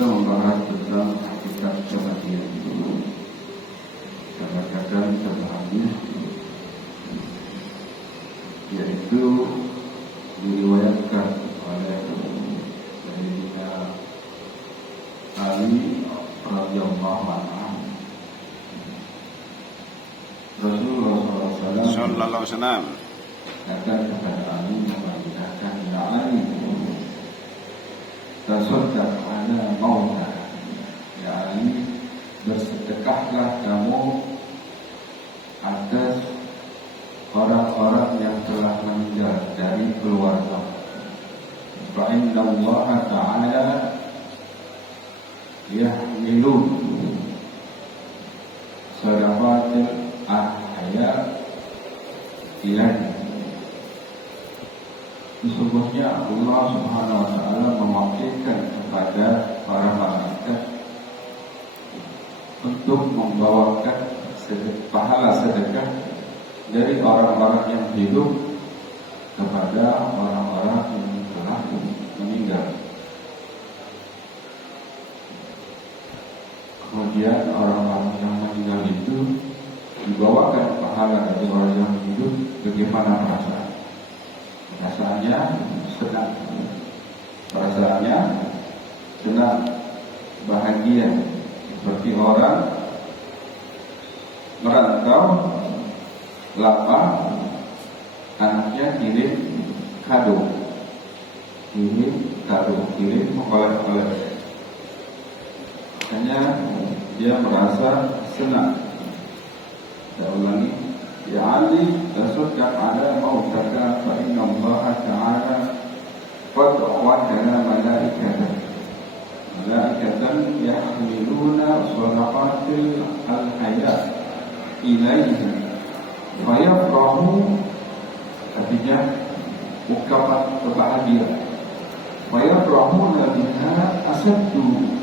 kita membahas tentang hakikat kematian itu. Kadang-kadang terpahami, yaitu diriwayatkan oleh Sayyidina Ali radhiyallahu anhu. Rasulullah sallallahu alaihi wasallam kata kepada Ali, mengatakan, ya Ali, tasaddaq ala mauta. Ya Ali, bersedekahlah kamu atas orang-orang yang telah meninggal dari keluarga. Fa inna Allah Ta'ala yahmilun sadaqatil ahya ilahi. Sesungguhnya Allah Subhanahu wa Ta'ala mewakilkan kepada para malaikat untuk membawakan pahala sedekah dari orang-orang yang hidup kepada orang-orang yang telah meninggal. Kemudian orang-orang yang meninggal itu dibawakan pahala dari orang yang hidup. Bagaimana perasaan? Perasaannya senang, perasaannya senang, bahagia, seperti orang merantau, lapar, anaknya kirim kado, kirim oleh-oleh. Makanya dia merasa senang. Saya ulangi, ya Ali, tasaddaq ala mautaka fa inna Allah Ta'ala qad wa'ada malaikatan yahmiluna sadaqatil al-hayat ilaihim fayafrahu. Artinya ungkapan kebahagiaan. Fayafrahuna biha asaddu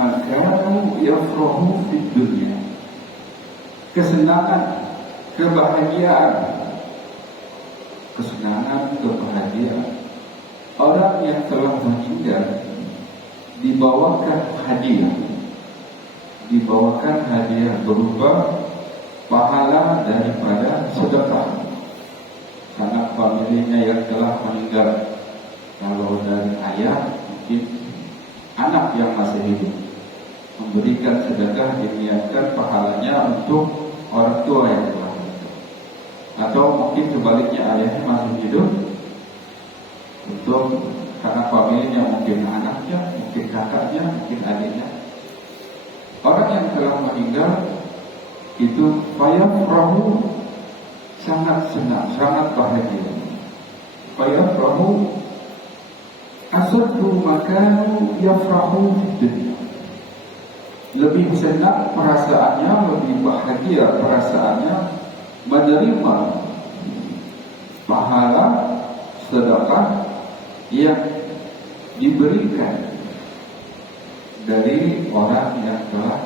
makanu yafrahu fid dunya. Kesenangan, kebahagiaan orang yang telah meninggal dibawakan hadiah berupa pahala daripada sedekah. Sanak familinya yang telah meninggal, kalau dari ayah mungkin anak yang masih hidup, memberikan sedekah diniatkan pahalanya untuk orang tua yang telah meninggal. Atau mungkin sebaliknya, ayahnya masih hidup, untuk sanak familinya, mungkin anaknya, mungkin kakaknya, mungkin adiknya. Orang yang telah meninggal itu fayafrahu, sangat senang, sangat bahagia. Fayafrahu asaddu makanu yafrahu fid dunya. Lebih senang perasaannya, lebih bahagia perasaannya menerima pahala sedekah yang diberikan dari orang yang telah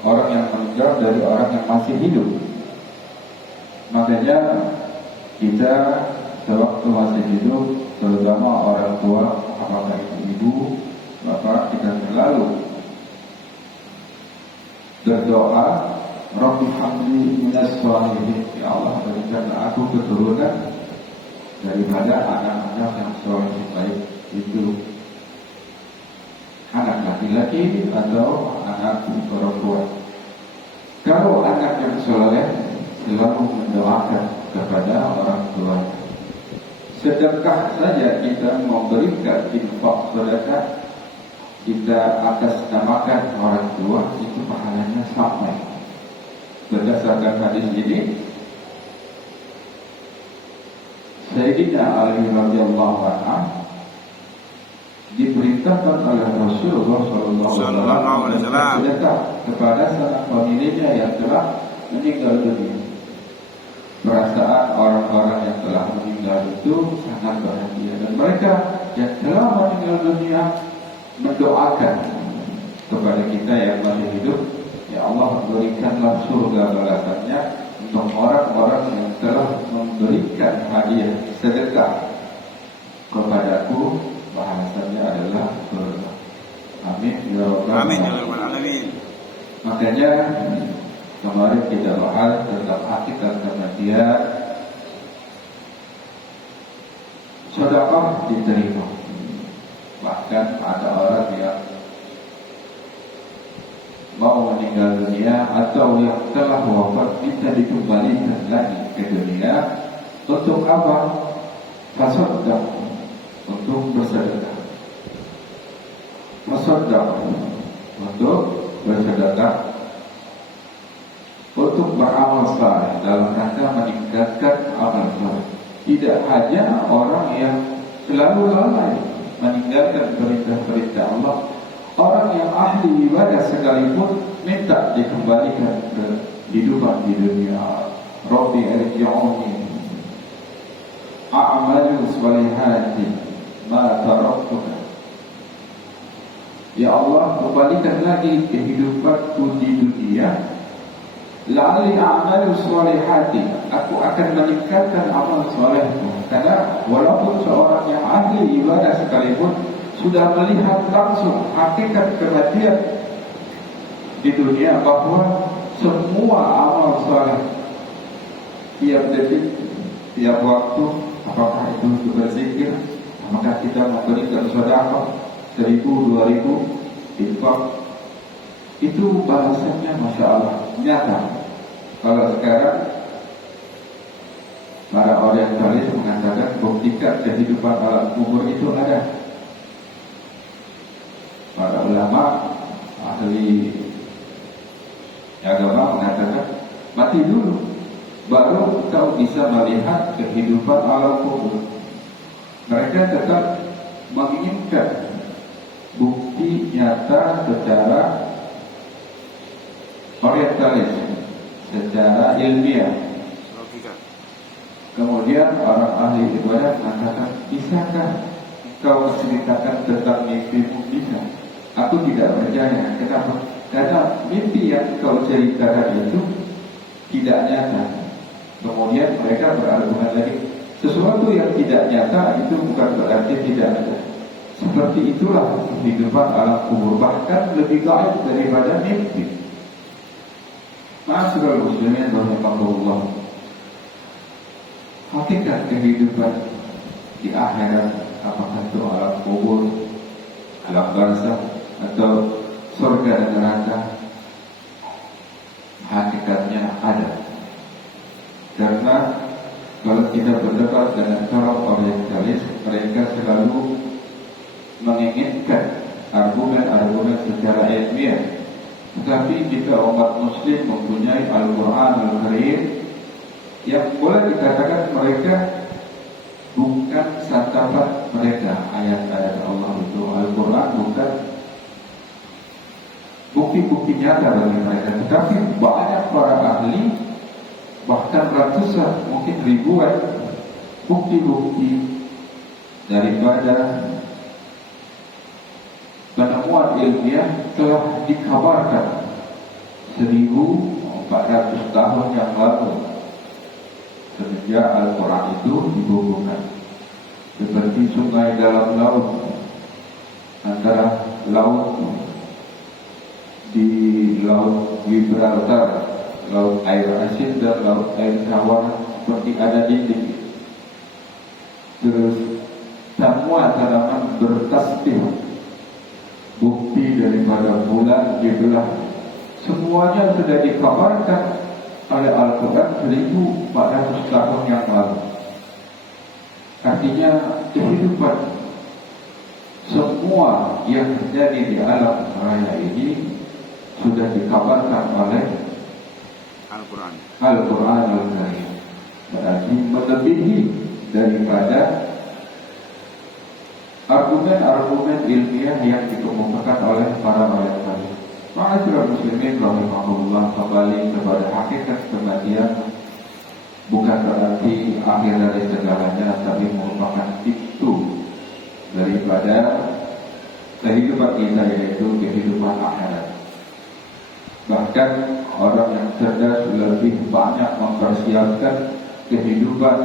orang yang meninggal dari orang yang masih hidup. Makanya kita sewaktu masih hidup, terutama orang tua, apakah itu ibu, bapak, kita selalu berdoa, Rabbi hamli minas sholihin, ya Allah berikanlah aku keturunan daripada anak-anak yang soleh, baik itu anak laki-laki atau anak perempuan. Kalau anak yang soleh selalu mendoakan kepada orang tua. Sedekah saja kita memberikan infak sedekah, kita atasnamakan orang tua, itu pahalanya sampai. Berdasarkan hadis ini, Sayyidina Ali radhiyallahu anhu diperintahkan oleh Rasulullah sallallahu alaihi wasallam sedekah kepada sanak familinya yang telah meninggal dunia. Perasaan orang-orang yang telah meninggal itu sangat bahagia, dan mereka yang telah meninggal dunia mendoakan kepada kita yang masih hidup, ya Allah berikanlah surga balasannya untuk orang-orang yang telah memberikan berikan hadiah sedekah kepadaku, bahasanya adalah surga. Amin ya rabbal alamin. Makanya kemarin kita bahas tentang hakikat kematian. Sedekah diterima. Bahkan ada orang yang mau meninggal dunia atau yang telah wafat minta dikembalikan lagi ke dunia. Untuk apa? Tasaddaq, untuk bersedekah. Tasaddaq, untuk bersedekah, untuk beramal saleh dalam rangka meningkatkan amal saleh. Tidak hanya orang yang selalu lalai meninggalkan perintah-perintah Allah, orang yang ahli ibadah sekalipun minta dikembalikan ke kehidupan di dunia. Rabbi irji'uni a'malu salihati ma taraktuka. Ya Allah, kembalikan lagi kehidupanku di dunia. La'ali a'malu salihati, aku akan meningkatkan amal salehku. Karena walaupun seorang yang ahli ibadah sekalipun sudah melihat langsung hakikat kematian di dunia, bahwa semua amal saleh tiap detik, tiap waktu, apakah itu untuk berzikir, apakah kita memberikan sedekah 1.000, 2.000 infak, itu balasannya Masya Allah nyata. Kalau sekarang para orientalis mengatakan buktikan kehidupan alam kubur itu ada. Para ulama ahli agama mengatakan mati dulu baru kau bisa melihat kehidupan alam kubur. Mereka tetap menginginkan bukti nyata secara orientalis, secara ilmiah. Kemudian orang ahli ibadah mengatakan, bisakah kau menceritakan tentang mimpimu? Bisa. Aku tidak percaya. Kenapa? Karena mimpi yang kau ceritakan itu tidak nyata. Kemudian mereka berargumen lagi, sesuatu yang tidak nyata itu bukan berarti tidak ada. Seperti itulah kehidupan alam kubur, bahkan lebih gaib daripada mimpi. Ma'asyiral muslimin rahimakumullah. Hakikat kehidupan di akhirat, apakah itu alam kubur, alam barzakh, atau surga dan neraka, hakikatnya ada. Karena kalau kita berdebat dengan kaum orientalis, mereka selalu menginginkan argumen-argumen secara ilmiah. Tetapi kita umat muslim mempunyai Al-Quran Al-Karim yang boleh dikatakan mereka bukan santapan mereka. Ayat-ayat Allah itu, Al-Quran bukan bukti-bukti nyata bagi mereka. Tetapi banyak para ahli, bahkan ratusan, mungkin ribuan bukti-bukti daripada penemuan ilmiah telah dikabarkan 1400 tahun yang lalu sejak Al-Quran itu dibukukan. Seperti sungai dalam laut, antara laut di Laut Gibraltar, laut air asin dan laut air tawar, seperti ada dinding. Terus semua tanaman bertasbih, bukti daripada bulan dibelah, semuanya sudah dikabarkan oleh Al-Quran 1400 tahun yang lalu. Artinya kehidupan semua yang terjadi di alam raya ini sudah dikabarkan oleh Al-Quran Al-Karim. Berarti melebihi daripada argumen-argumen ilmiah yang dikemukakan oleh para orientalis. Ma'asyiral muslimin rahimahullah, kembali kepada hakikat kematian bukan berarti akhir dari segalanya, tapi merupakan pintu daripada kehidupan kita, yaitu kehidupan akhirat. Bahkan orang yang cerdas lebih banyak mempersiapkan kehidupan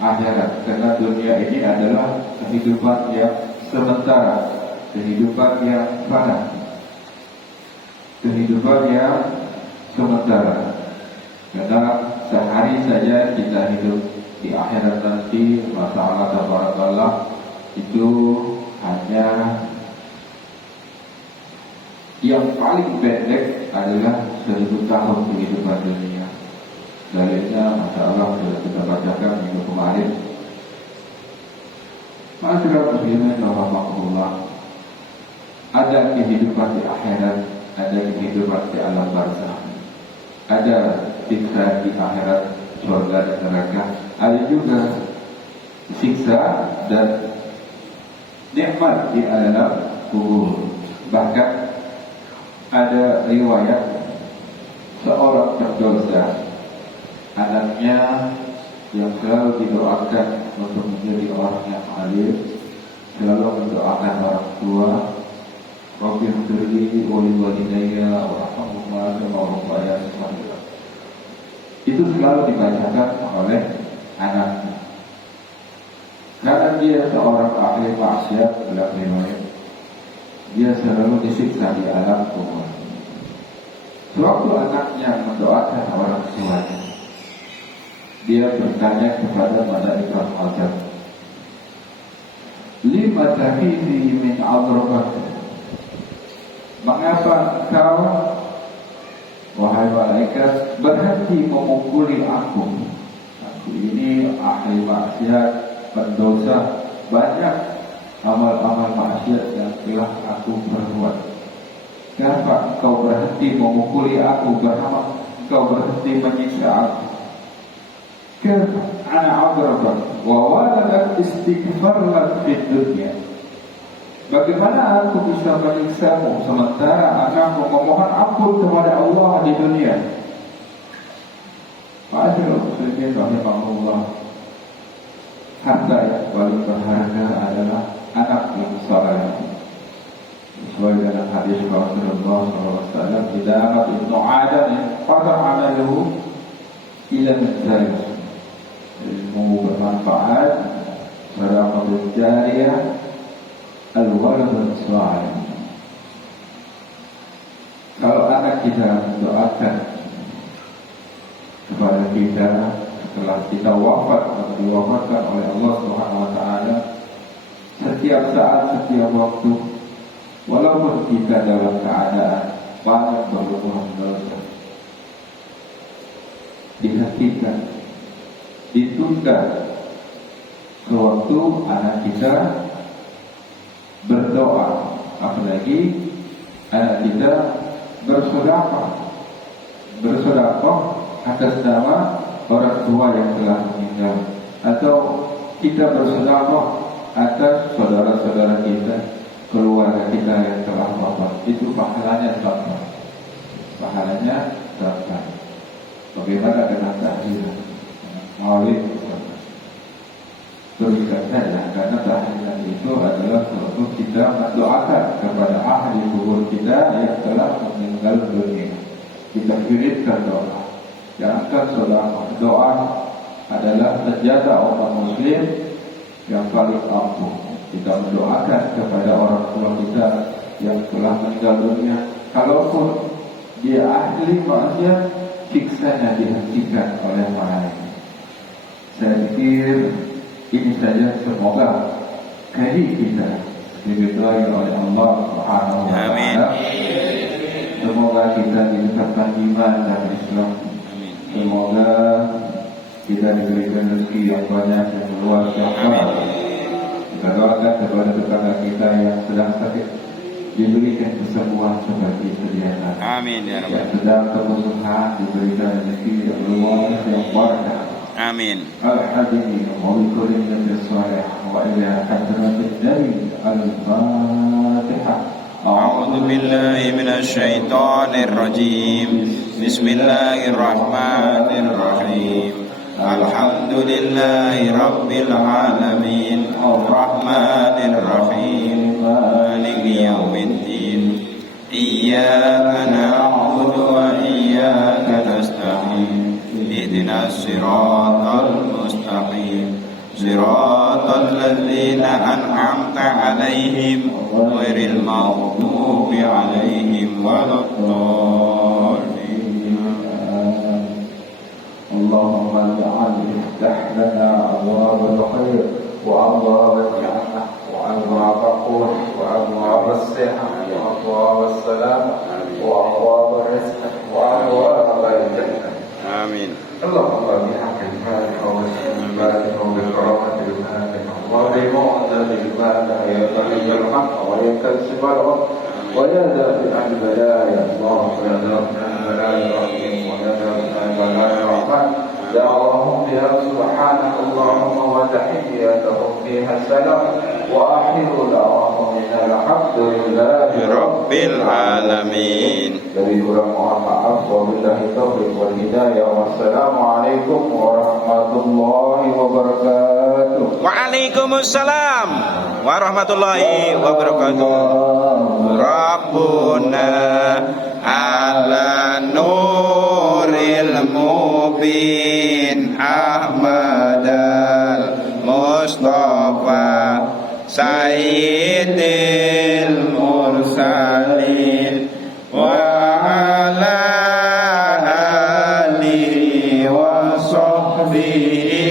akhirat. Karena dunia ini adalah kehidupan yang sementara, kehidupan yang fana, kehidupan yang sementara. Karena sehari saja kita hidup, di akhirat nanti masalah tabarakallah itu hanya yang paling pendek adalah 1000 tahun kehidupan dunia. Dalilnya Masya Allah sudah kita bacakan minggu kemarin. Masyarakat muslimin rahimahullah, ada kehidupan di akhirat, ada kehidupan di alam barzakh, ada siksa di akhirat, surga dan neraka, ada juga siksa dan nikmat di alam kubur. Bahkan ada riwayat seorang berdosa, anaknya yang selalu didoakan untuk menjadi orang yang alim, selalu mendoakan orang tua, Rabbi firli wa li walidayya warhamhuma kama rabbayani shaghira. Itu selalu dibacakan oleh anaknya. Karena dia seorang ahli maksiat dalam riwayat, dia selalu disiksa di alam kubur. Sewaktu anaknya mendoakan orang tuanya, dia bertanya kepada malaikat azab, lima tahizi min adrabat, mengapa engkau wahai malaikat berhenti memukuli aku? Aku ini ahli maksiat, pendosa, banyak amal-amal maksiat yang telah aku perbuat. Kenapa engkau berhenti memukuli aku? Kenapa engkau berhenti menyiksa aku? Kenapa ana adrabak wa waladak istighfar lak fid dunya? Bagaimana aku bisa menyiksamu sementara anakmu memohon ampun kepada Allah di dunia? Ma'asyiral muslimin rahimahullah, harta yang paling berharga adalah anak yang saleh. Sesuai dengan hadis Rasulullah SAW, "Idza amat ibnu Adam qada amaluhu ila al-thalath." Ilmu bermanfaat, sedekah jariyah, al-walad salih. Kalau anak kita mendoakan kepada kita setelah kita wafat atau diwafatkan oleh Allah Subhanahu wa taala, setiap saat, setiap waktu, walaupun kita dalam keadaan banyak berbuat dosa, dihentikan, ditunda sewaktu anak kita berdoa, apalagi anak kita bersedekah atas nama orang tua yang telah meninggal, atau kita bersedekah atas saudara-saudara kita, keluarga kita yang telah wafat. Itu pahalanya berapa? Pahalanya berapa? Bagaimana dengan tahlilan, maulid? Berikan saja, karena tahlilan itu adalah suatu kita mendoakan kepada ahli kubur kita yang telah meninggal dunia. Kita kirimkan doa. Jangankan saudara, doa adalah senjata orang muslim yang paling ampuh. Kita mendoakan kepada orang tua kita yang telah meninggal dunia, kalaupun dia ahli maksiat, siksanya dihentikan oleh malaikat. Saya pikir ini saja, semoga kali kita diberkahi oleh Allah Subhanahu wa taala. Semoga kita didekatkan iman dan Islam. Semoga kita diberikan rezeki yang banyak dan luas yang baik. Kita doakan kepada tetangga kita yang sedang sakit, diberikan kesembuhan seperti sedia kala. Amin ya rabbal alamin. Yang sedang kemusuhan, diberikan rezeki yang luas yang barakah. Amin. Al-Hadirin wa bikulli nabi salih wa ila hadratin nabi al-Fatihah. أعوذ بالله من الشيطان الرجيم. بسم الله الرحمن الرحيم. الحمد لله رب العالمين الرحمن الرحيم مالك يوم الدين إياك نعبد وإياك نستعين اهدنا الصراط المستقيم صراط الذين أنعمت عليهم غير المغضوب عليهم ولا الضالين. اللهم اجعل افتح لنا أبواب الخير وأبواب النعمة وأبواب القوة وأبواب الصحة وأبواب السلامة وأبواب الرزق وأبواب الجنة. آمين. اللهم بحق الفاتحة والإيمان وبكرامة الفاتحة وبمعدل الفاتحة يا غني الحق ويا كاشف الغم ويا دافع البلايا اللهم يا دافع البلايا الرحيم ويا دافع البلايا الرحمن دعوهم بها سبحانك اللهم وتحياتهم فيها السلام وآخر دعواهم من الحمد لله رب العالمين. Dari kurang mohon maaf, wabillahi taufiq wal hidayah. Wassalamualaikum warahmatullahi wabarakatuh. Waalaikumsalam warahmatullahi wabarakatuh. Rabbuna ala nuril mubin Ahmadal Mustafa Sayyidil Mursalin wa ala alihi wa sahbihi